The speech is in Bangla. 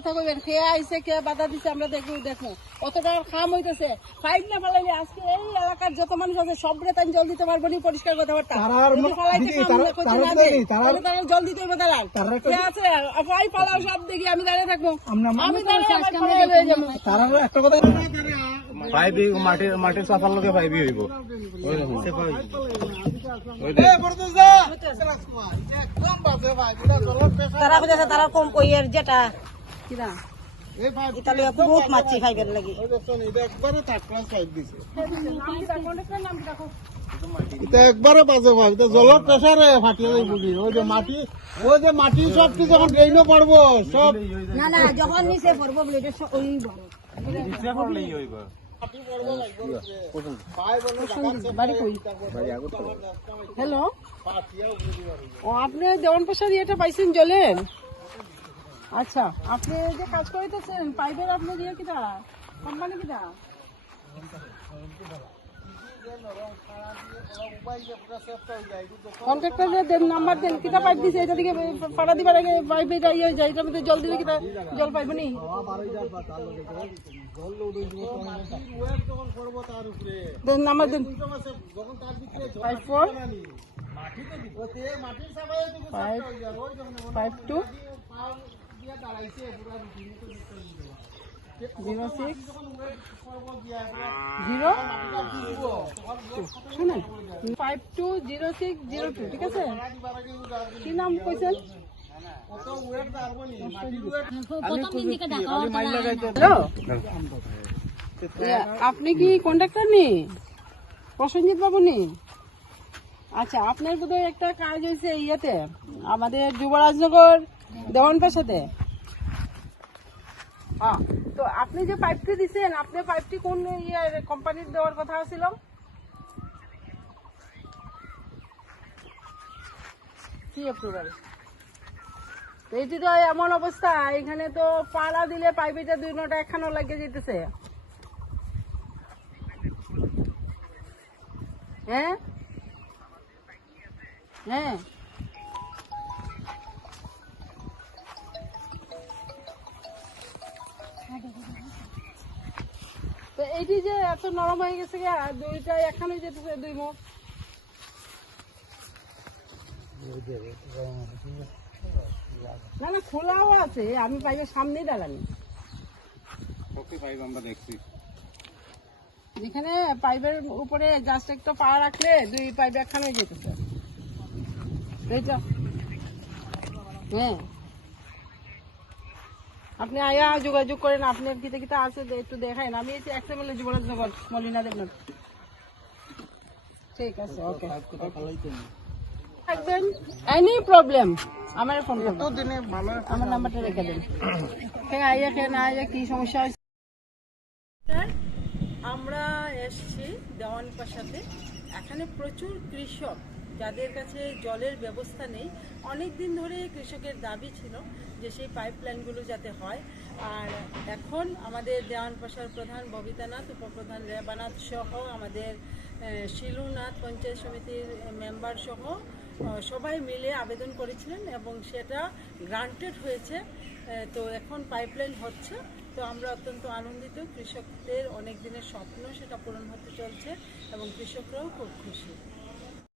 কথা কইবেন কে আইছে কে বাধা দিছে আমরা দেখব দেখব। কত টাকার খাম হইতেছে। ফাইট না ফালাইলে আজকে এই এলাকার যত মানুষ আছে সবরে তাই জল দিতে পারব নি পরিষ্কার কথা বার্তা তারার যদি ম- ফালাইতে দিদি, কাম তারা- জল দিতে হবে দালাল। তারা কে আছে? ফাই পালাও সব দেখি আমি দাঁড়িয়ে থাকব। আমি তারা একটা কথা পাইবি মাটির মাটির চাপার লোকে পাইবি হইব। তারা বুঝেছে তারা কম কইয়ের যেটা। কিরা? ইতালি বহুত মাছি খাইবার লাগি। এটা একবারে বাজে জলের প্রেসারে ফাটিয়ে বুঝি ওই যে মাটি ওই যে মাটি সব কি যখন ড্রেনে পড়ব সব না না যখন নিচে পড়ব বলে এটা ওই হইব। হ্যালো? ও আপনি দেওয়ান প্রসাদ ইয়েটা পাইছেন জলের? আচ্ছা আপনি যে কাজ করিতেছেন, পাইপের আপনি দিয়ে কিটা কোম্পানি কিটা কন্ট্রাক্টর দেন নাম্বার পাইপ দিবার আগে ইয়ে হয়ে যায় জল জল দেন five five two. Zero six zero শুনেন। Five two zero six zero two ঠিক আছে? কি নাম কইছেন? আপনি কি কন্ডাক্টর নি? প্রসেনজিৎ বাবু নি? আচ্ছা আপনার বোধহয় একটা কাজ হয়েছে ইয়েতে আমাদের যুবরাজনগর দেওয়ান পেশাতে হ্যাঁ তো আপনি যে পাইপটি দিছেন, আপনি পাইপটি কোন ইয়ে কোম্পানির দেওয়ার কথা ছিল কি অ্যাপ্রুভাল এইটি তো এমন অবস্থা, এখানে তো পাড়া দিলে পাইপেটা দুই নটা একখানো লাগিয়ে যেতেছে। হ্যাঁ? হ্যাঁ? তো এইটি যে এত নরম হয়ে গেছে দুইটা একখানে যেতেছে দুই মুখ। না না খোলাও আছে আমি পাইপের সামনেই দাঁড়ানি। ওকে পাইব আমরা দেখছি? যেখানে পাইপের উপরে জাস্ট একটা পা রাখলে দুই পাইপ একখানে যেতেছে এইটা। হ্যাঁ। আপনি আয়া যোগাযোগ করেন আপনার কিতে কিতে আছে একটু দেখাইন। আমি এই এক্সএমএল জীবনের জগৎ মলিনা দেবনাথ ঠিক আছে ওকে। থাকবেন? এনি প্রবলেম আমার ফোন করবেন। আমার নাম্বারটা রেখে দেন। হ্যাঁ আইয়া খেয়ে না আইয়া কি সমস্যা হয়েছে? আমরা এসছি দেওয়ান পাশাতে এখানে প্রচুর কৃষক যাদের কাছে জলের ব্যবস্থা নেই, অনেক দিন ধরে কৃষকের দাবি ছিল যে সেই পাইপ লাইনগুলো যাতে হয়। আর এখন আমাদের দেওয়ান পাশার প্রধান ববিতানাথ, উপপ্রধান রেবানাথ সহ আমাদের শিলুনাথ পঞ্চায়েত সমিতির মেম্বার সহ সবাই মিলে আবেদন করেছিলেন এবং সেটা গ্রান্টেড হয়েছে। তো এখন পাইপলাইন হচ্ছে। তো আমরা অত্যন্ত আনন্দিত। কৃষকদের অনেক দিনের স্বপ্ন সেটা পূরণ হতে চলছে এবং কৃষকরাও খুব খুশি।